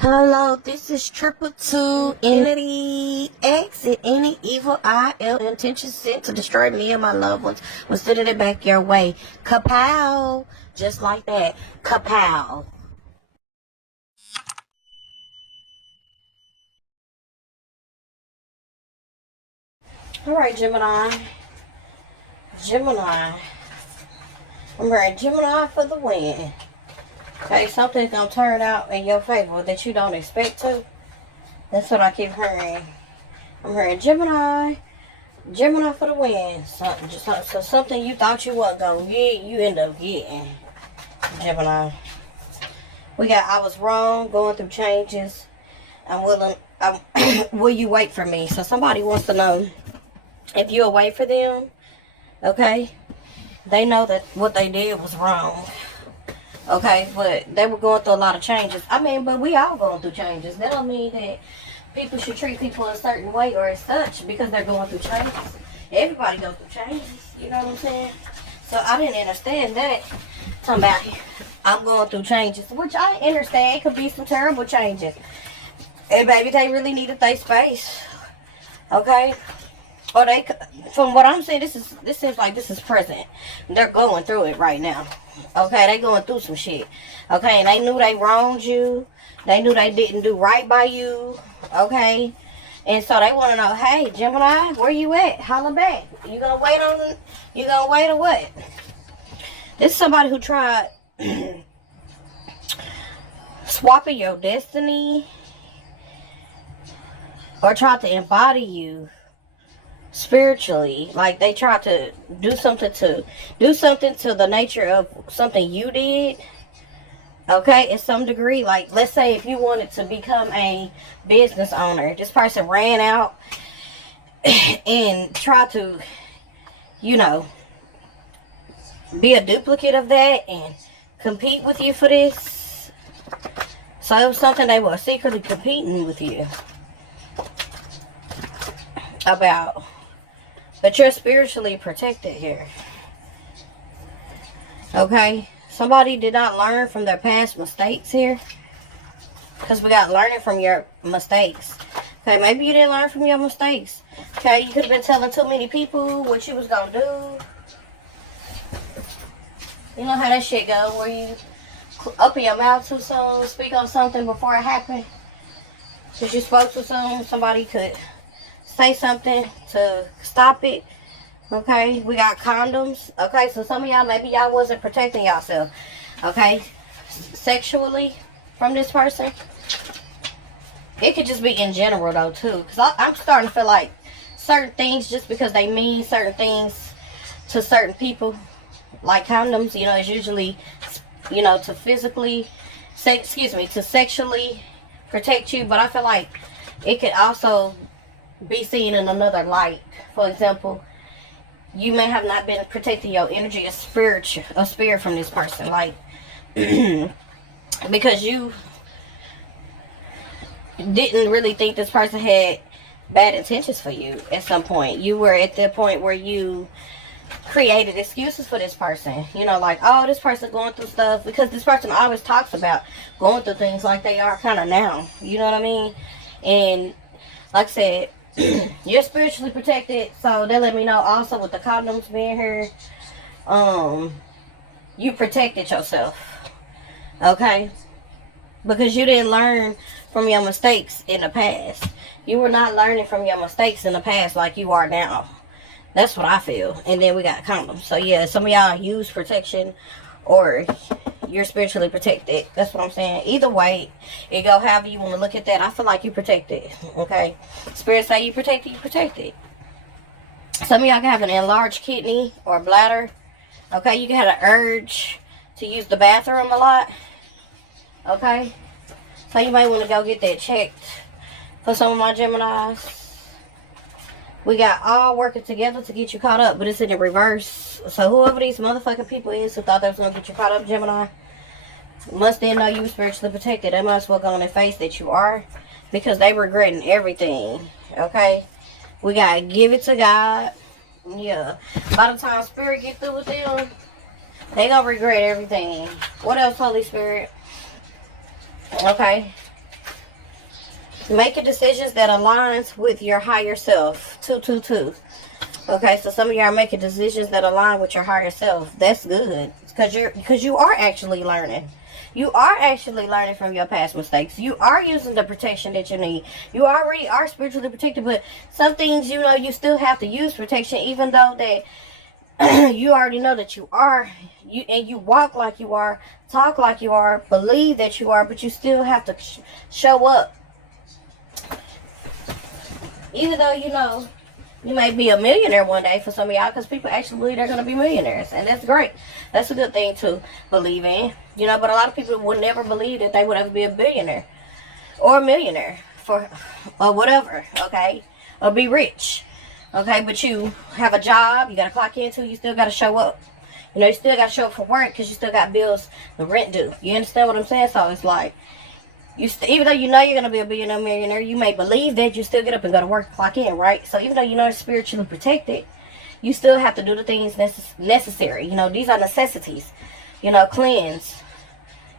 Hello, this is Triple Two Entity. Exit any evil eye, ill intention sent to destroy me and my loved ones. We're sending it back your way. Kapow! Just like that. Kapow! Alright, Gemini. Gemini. I'm hearing Gemini for the win. Okay, something's gonna turn out in your favor that you don't expect to. That's what I keep hearing. I'm hearing Gemini. Gemini for the win. So something you thought you wasn't gonna get, you end up getting. Gemini. We got I was wrong, going through changes. Will you wait for me? So somebody wants to know if you'll wait for them. Okay? They know that what they did was wrong. Okay, but they were going through a lot of changes. I mean, but we all going through changes. That don't mean that people should treat people a certain way or as such because they're going through changes. Everybody goes through changes. You know what I'm saying? So I didn't understand that. Talking about I'm going through changes, which I understand. It could be some terrible changes. And maybe they really needed their space. Okay? Or they, from what I'm saying, this seems like this is present. They're going through it right now. Okay, they going through some shit. Okay, and they knew they wronged you. They knew they didn't do right by you. Okay, and so they want to know, hey, Gemini, where you at? Holla back. You gonna wait on? You gonna wait or what? This is somebody who tried swapping your destiny or tried to embody you spiritually. Like they tried to do something to the nature of something you did. Okay, in some degree. Like let's say if you wanted to become a business owner, this person ran out and tried to, you know, be a duplicate of that and compete with you for this. So it was something they were secretly competing with you about. But you're spiritually protected here. Okay? Somebody did not learn from their past mistakes here. Because we got learning from your mistakes. Okay, maybe you didn't learn from your mistakes. Okay, you could have been telling too many people what you was going to do. You know how that shit go, where you open your mouth too soon, speak on something before it happened. Because you spoke too soon, somebody could say something to stop it. Okay, we got condoms. Okay, so some of y'all, maybe y'all wasn't protecting yourself. Okay, sexually from this person. It could just be in general though too, because I'm starting to feel like certain things, just because they mean certain things to certain people, like condoms, you know, is usually, you know, to sexually protect you. But I feel like it could also be seen in another light. For example, you may have not been protecting your energy, a spirit from this person, like because you didn't really think this person had bad intentions for you. At some point you were at the point where you created excuses for this person, you know, like, oh, this person going through stuff, because this person always talks about going through things like they are kind of now, you know what I mean? And like I said, you're spiritually protected. So they let me know also with the condoms being here, you protected yourself. Okay, because you didn't learn from your mistakes in the past. You were not learning from your mistakes in the past like you are now. That's what I feel. And then we got condoms. So yeah, some of y'all use protection, or you're spiritually protected. That's what I'm saying. Either way, it go however you want to look at that. I feel like you protected. Okay, spirit say you protected, you protected. Some of y'all can have an enlarged kidney or bladder. Okay, you can have an urge to use the bathroom a lot. Okay, so you might want to go get that checked. For some of my Geminis, we got all working together to get you caught up, but it's in the reverse. So whoever these motherfucking people is who thought they was going to get you caught up, Gemini, must then know you were spiritually protected. They might as well go on their face that you are, because they regretting everything. Okay? We got to give it to God. Yeah. By the time Spirit get through with them, they going to regret everything. What else, Holy Spirit? Okay? Making decisions that aligns with your higher self. 222. Okay, so some of y'all are making decisions that align with your higher self. That's good. Because you are actually learning. You are actually learning from your past mistakes. You are using the protection that you need. You already are spiritually protected, but some things, you know, you still have to use protection, even though that you already know that you are. And you walk like you are, talk like you are, believe that you are, but you still have to show up. Even though, you know, you may be a millionaire one day for some of y'all, because people actually believe they're going to be millionaires. And that's great. That's a good thing to believe in. You know, but a lot of people would never believe that they would ever be a billionaire. Or a millionaire. Or whatever. Okay? Or be rich. Okay? But you have a job. You got to clock into. You still got to show up. You know, you still got to show up for work, because you still got bills, the rent due. You understand what I'm saying? So it's like, even though you know you're going to be a billionaire, millionaire, you may believe that, you still get up and go to work, clock in, right? So even though you know you're spiritually protected, you still have to do the things necessary. You know, these are necessities. You know, cleanse.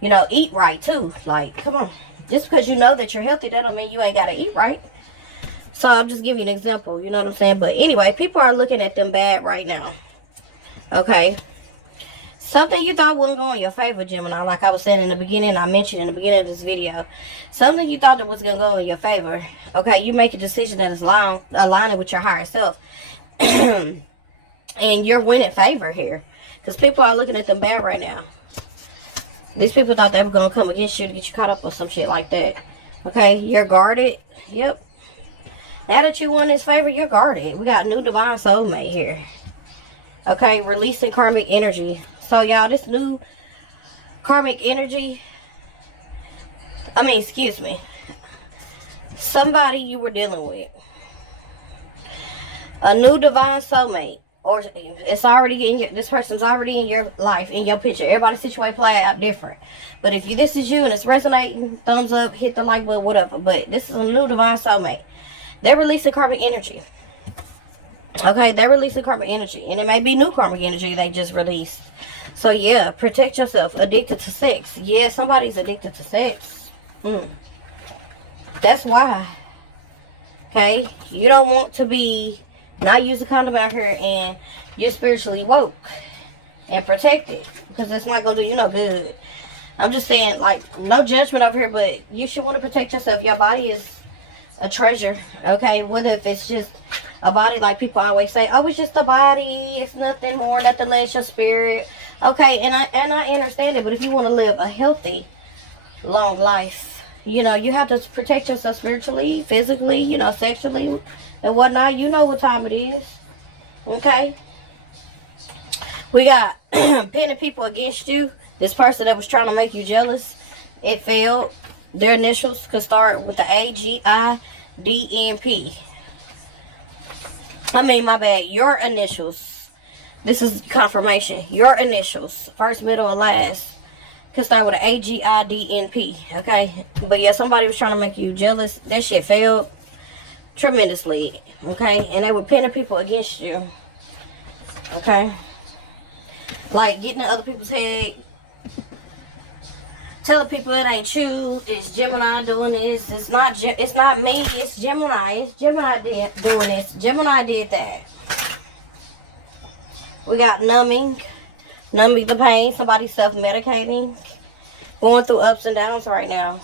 You know, eat right, too. Like, come on. Just because you know that you're healthy, that don't mean you ain't got to eat right. So I'm just giving you an example. You know what I'm saying? But anyway, people are looking at them bad right now. Okay? Something you thought wouldn't go in your favor, Gemini, like I was saying in the beginning, I mentioned in the beginning of this video. Something you thought that was going to go in your favor. Okay, you make a decision that is aligning with your higher self. And you're winning favor here. Because people are looking at them bad right now. These people thought they were going to come against you to get you caught up or some shit like that. Okay, you're guarded. Yep. Now that you won this favor, you're guarded. We got new divine soulmate here. Okay, releasing karmic energy. So, y'all, this new karmic energy, excuse me, somebody you were dealing with, a new divine soulmate, or it's already in this person's already in your life, in your picture. Everybody's situation play out different. But if this is you and it's resonating, thumbs up, hit the like button, whatever. But this is a new divine soulmate. They're releasing karmic energy. Okay, they're releasing karmic energy. And it may be new karmic energy they just released. So, yeah, protect yourself. Addicted to sex. Yeah, somebody's addicted to sex. That's why. Okay? You don't want to be not use a condom out here and you're spiritually woke and protected. Because that's not going to do you no good. I'm just saying, like, no judgment over here, but you should want to protect yourself. Your body is a treasure. Okay? Whether if it's just a body, like people always say, oh, it's just a body, it's nothing more, nothing less, your spirit. Okay, and I understand it, but if you want to live a healthy, long life, you know, you have to protect yourself spiritually, physically, you know, sexually, and whatnot. You know what time it is. Okay? We got pinning people against you. This person that was trying to make you jealous, it failed. Their initials could start with the AGIDNP. My bad. Your initials. This is confirmation. Your initials, first, middle, and last, could start with an AGIDNP. Okay? But yeah, somebody was trying to make you jealous. That shit failed tremendously. Okay? And they were pinning people against you. Okay? Like getting in other people's head. Telling people it ain't you. It's Gemini doing this. It's not me. It's Gemini. It's Gemini doing this. Gemini did that. We got numbing the pain. Somebody self-medicating. Going through ups and downs right now.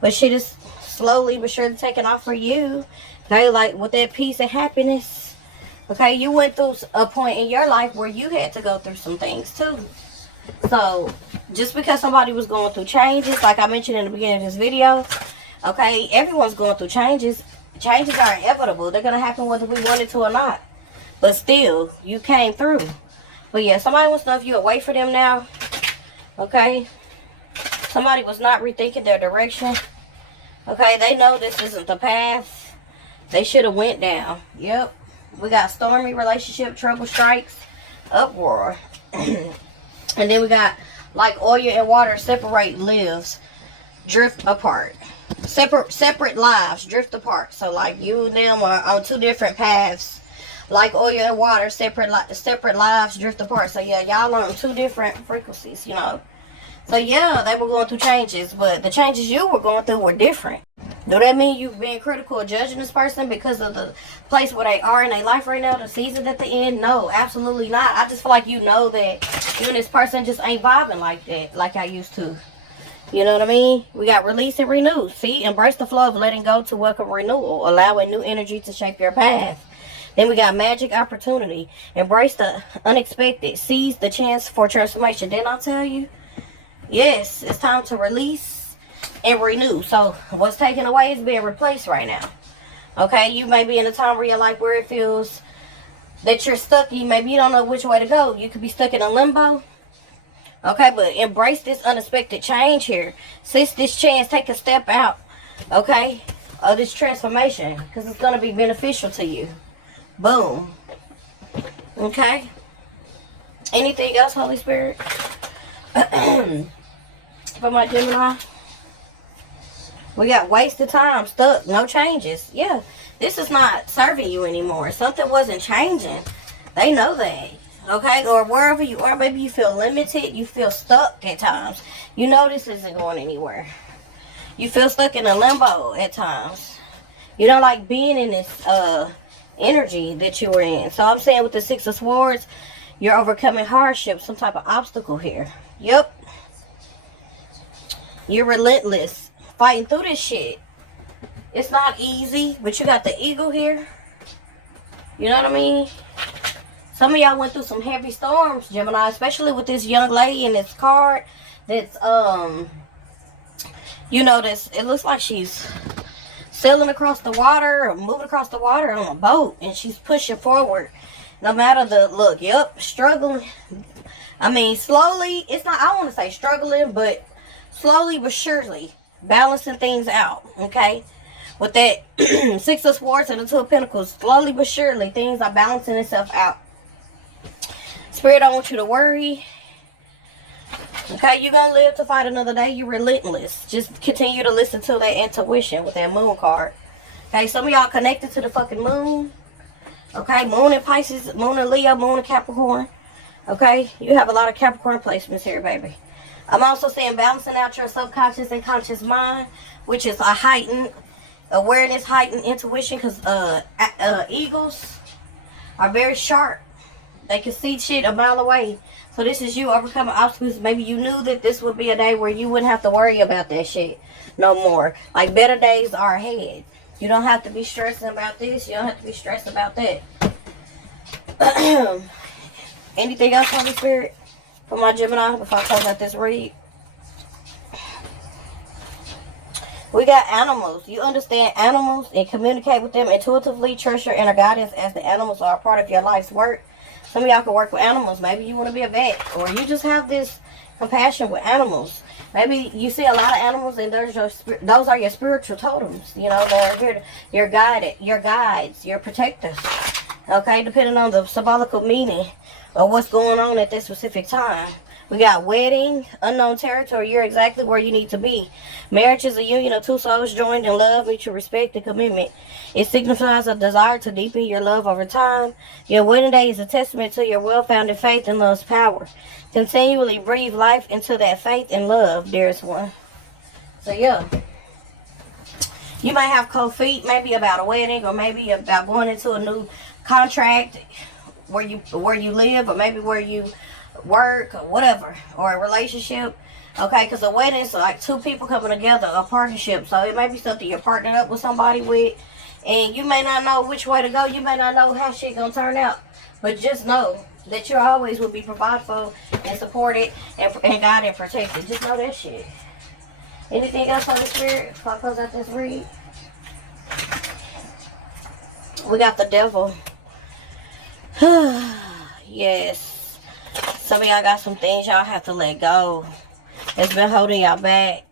But shit is slowly but surely taking off for you. Okay, like with that peace and happiness. Okay, you went through a point in your life where you had to go through some things too. So, just because somebody was going through changes, like I mentioned in the beginning of this video, okay, everyone's going through changes. Changes are inevitable. They're going to happen whether we want it to or not. But still, you came through. But yeah, somebody wants to know if you're away from them now. Okay? Somebody was not rethinking their direction. Okay, they know this isn't the path. They should have went down. Yep. We got stormy relationship, trouble strikes, uproar. And then we got like oil and water separate lives, drift apart. Separate lives drift apart. So like you and them are on two different paths. Like oil and water, separate lives drift apart. So yeah, y'all are on two different frequencies, you know. So yeah, they were going through changes, but the changes you were going through were different. Do that mean you've been critical of judging this person because of the place where they are in their life right now, the season at the end? No, absolutely not. I just feel like you know that you and this person just ain't vibing like that, like I used to. You know what I mean? We got release and renew. See, embrace the flow of letting go to welcome renewal, allowing new energy to shape your path. Then we got magic opportunity. Embrace the unexpected. Seize the chance for transformation. Didn't I tell you? Yes, it's time to release and renew. So what's taken away is being replaced right now. Okay, you may be in a time where your life where it feels that you're stuck. Maybe you don't know which way to go. You could be stuck in a limbo. Okay, but embrace this unexpected change here. Seize this chance. Take a step out. Okay, of this transformation because it's going to be beneficial to you. Boom. Okay. Anything else, Holy Spirit? For my Gemini. We got wasted time, stuck, no changes. Yeah, this is not serving you anymore. Something wasn't changing. They know that. Okay, or wherever you are, maybe you feel limited. You feel stuck at times. You know this isn't going anywhere. You feel stuck in a limbo at times. You don't like being in this energy that you were in. So I'm saying with the Six of Swords, you're overcoming hardship, some type of obstacle here. Yep. You're relentless, fighting through this shit. It's not easy, but you got the eagle here. You know what I mean? Some of y'all went through some heavy storms, Gemini, especially with this young lady in this card that's, you know, this, it looks like she's sailing across the water or moving across the water on a boat, and she's pushing forward no matter the look. Yep, struggling. I mean, slowly. It's not, I don't want to say struggling, but slowly but surely balancing things out. Okay, with that Six of Swords and the Two of Pentacles, slowly but surely things are balancing itself out. Spirit, I want you to worry. Okay, you're going to live to fight another day. You're relentless. Just continue to listen to that intuition with that moon card. Okay, some of y'all connected to the fucking moon. Okay, moon in Pisces, moon in Leo, moon in Capricorn. Okay, you have a lot of Capricorn placements here, baby. I'm also saying balancing out your subconscious and conscious mind, which is a heightened awareness, heightened intuition, because eagles are very sharp. They can see shit a mile away. So this is you overcoming obstacles. Maybe you knew that this would be a day where you wouldn't have to worry about that shit no more. Like, better days are ahead. You don't have to be stressing about this. You don't have to be stressed about that. Anything else, Holy Spirit, for my Gemini before I close out this read? We got animals. You understand animals and communicate with them intuitively. Trust your inner guidance as the animals are a part of your life's work. Some of y'all can work with animals. Maybe you want to be a vet, or you just have this compassion with animals. Maybe you see a lot of animals, and those are your spiritual totems. You know, they're here, your guides, your protectors. Okay, depending on the symbolical meaning of what's going on at this specific time. We got wedding, unknown territory. You're exactly where you need to be. Marriage is a union of two souls joined in love, mutual respect, and commitment. It signifies a desire to deepen your love over time. Your wedding day is a testament to your well-founded faith and love's power. Continually breathe life into that faith and love, dearest one. So, yeah. You might have cold feet, maybe about a wedding, or maybe about going into a new contract where you live, or maybe where you work, or whatever, or a relationship. Okay, because a wedding is like two people coming together, a partnership. So it may be something you're partnered up with somebody with, and you may not know which way to go. You may not know how shit gonna turn out, but just know that you always will be provided for and supported and guided and protected. Just know that shit. Anything else, Holy Spirit, before I close out this read? We got the devil. Yes. Some of y'all got some things y'all have to let go. It's been holding y'all back.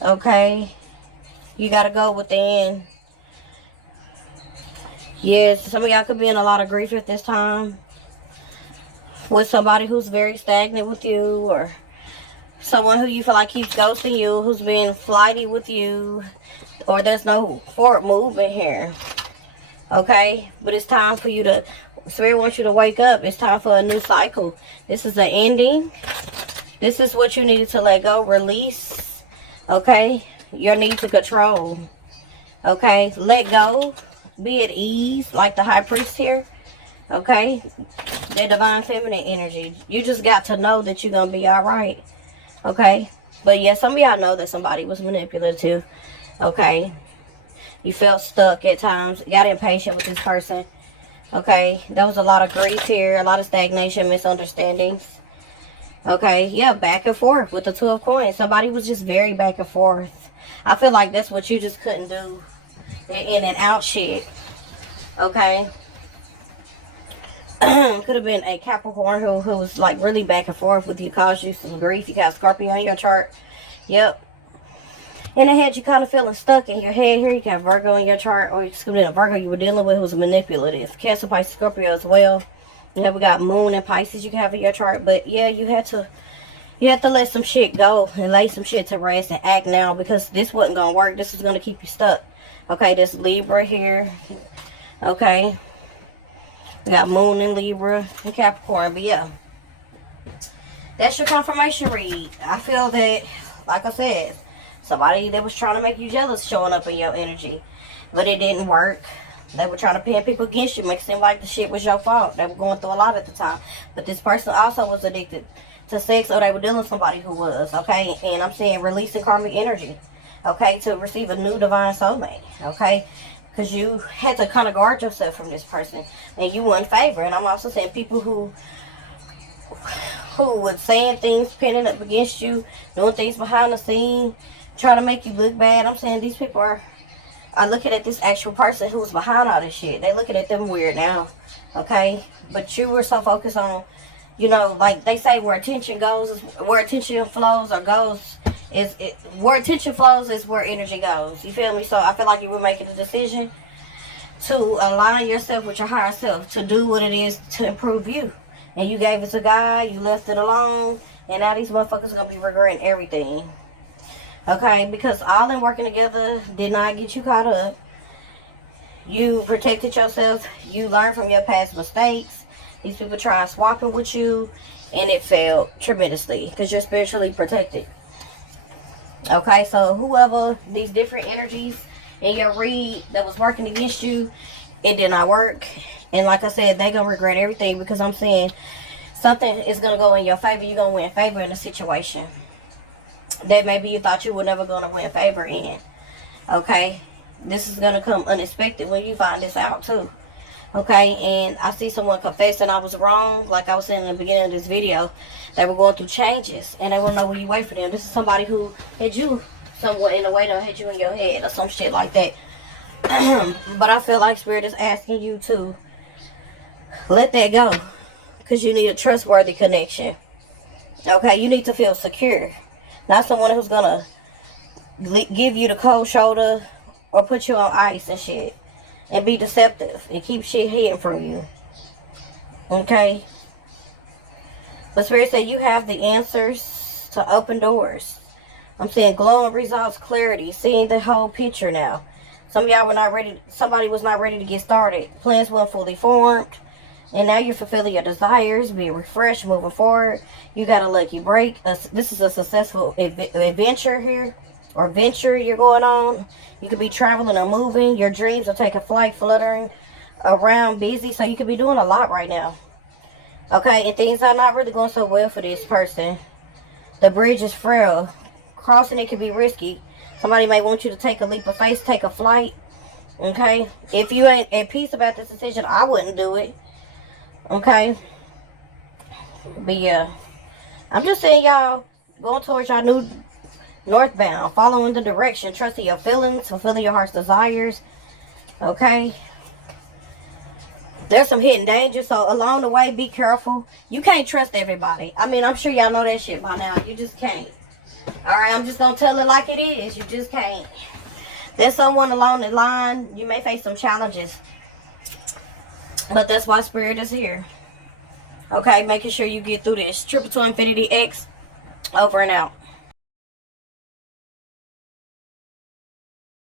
Okay? You gotta go within. Yes, some of y'all could be in a lot of grief at this time. With somebody who's very stagnant with you, or someone who you feel like keeps ghosting you, who's being flighty with you, or there's no forward movement here. Okay? But it's time for you to, Spirit wants you to wake up. It's time for a new cycle. This is an ending. This is what you needed to let go, release. Okay? your need to control. Okay, let go. Be at ease, like the high priest here. Okay, that divine feminine energy. You just got to know that you're gonna be all right. Okay, but yeah, some of y'all know that somebody was manipulative. Okay, you felt stuck at times, got impatient with this person. Okay, there was a lot of grief here, a lot of stagnation, misunderstandings. Okay, yeah, back and forth with the Two of Coins. Somebody was just very back and forth. I feel like that's what you just couldn't do. In and out shit. Okay. Could have been a Capricorn who was like really back and forth with you, caused you some grief. You got Scorpio on your chart. Yep. In the head, you kind of feeling stuck in your head here. You got Virgo in your chart, or excuse me, a Virgo you were dealing with who was manipulative. Cancer, Pisces, Scorpio as well. Yeah, we got Moon and Pisces you can have in your chart. But yeah, you had to let some shit go and lay some shit to rest and act now, because this wasn't gonna work. This is gonna keep you stuck. Okay, this Libra here. Okay. We got Moon in Libra and Capricorn. But yeah, that's your confirmation read. I feel that, like I said, somebody that was trying to make you jealous showing up in your energy. But it didn't work. They were trying to pin people against you, make it seem like the shit was your fault. They were going through a lot at the time. But this person also was addicted to sex, or they were dealing with somebody who was. Okay, and I'm saying releasing karmic energy. Okay, to receive a new divine soulmate. Okay, because you had to kind of guard yourself from this person, and you won favor. And I'm also saying people who was saying things, pinning up against you, doing things behind the scene, trying to make you look bad. I'm saying these people are looking at this actual person who's behind all this shit. They looking at them weird now. Okay, but you were so focused on, you know, like they say, where attention goes, where attention flows or goes. Where attention flows is where energy goes. You feel me? So I feel like you were making a decision to align yourself with your higher self, to do what it is to improve you. And you gave it to God, you left it alone, and now these motherfuckers are going to be regretting everything. Okay? Because all in working together did not get you caught up. You protected yourself. You learned from your past mistakes. These people tried swapping with you, and it failed tremendously because you're spiritually protected. Okay, so whoever these different energies in your read that was working against you, it did not work. And like I said, they're going to regret everything, because I'm saying something is going to go in your favor. You're going to win favor in a situation that maybe you thought you were never going to win favor in. Okay, this is going to come unexpected when you find this out too. Okay, and I see someone confessing I was wrong. Like I was saying in the beginning of this video, they were going through changes, and they want to know when you wait for them. This is somebody who had you somewhat in a way that had you in your head or some shit like that. But I feel like Spirit is asking you to let that go, because you need a trustworthy connection. Okay, you need to feel secure, not someone who's gonna give you the cold shoulder or put you on ice and shit and be deceptive and keep shit hidden from you. Okay, but Spirit said you have the answers to open doors. I'm seeing glowing results, clarity, seeing the whole picture now. Some of y'all were not ready. Somebody was not ready to get started. Plans weren't fully formed, and now you're fulfilling your desires, being refreshed, moving forward. You got a lucky break. This is a successful adventure here, or venture you're going on. You could be traveling or moving. Your dreams are taking flight, fluttering around, busy. So you could be doing a lot right now. Okay, and things are not really going so well for this person. The bridge is frail. Crossing it can be risky. Somebody may want you to take a leap of faith, take a flight. Okay, if you ain't at peace about this decision, I wouldn't do it. Okay, but yeah, I'm just saying, y'all, going towards your new northbound, following the direction, trusting your feelings, fulfilling your heart's desires. Okay, there's some hidden dangers, so along the way, be careful. You can't trust everybody. I mean, I'm sure y'all know that shit by now. You just can't. Alright, I'm just gonna tell it like it is. You just can't. There's someone along the line. You may face some challenges, but that's why Spirit is here. Okay, making sure you get through this. Triple to Infinity X, over and out.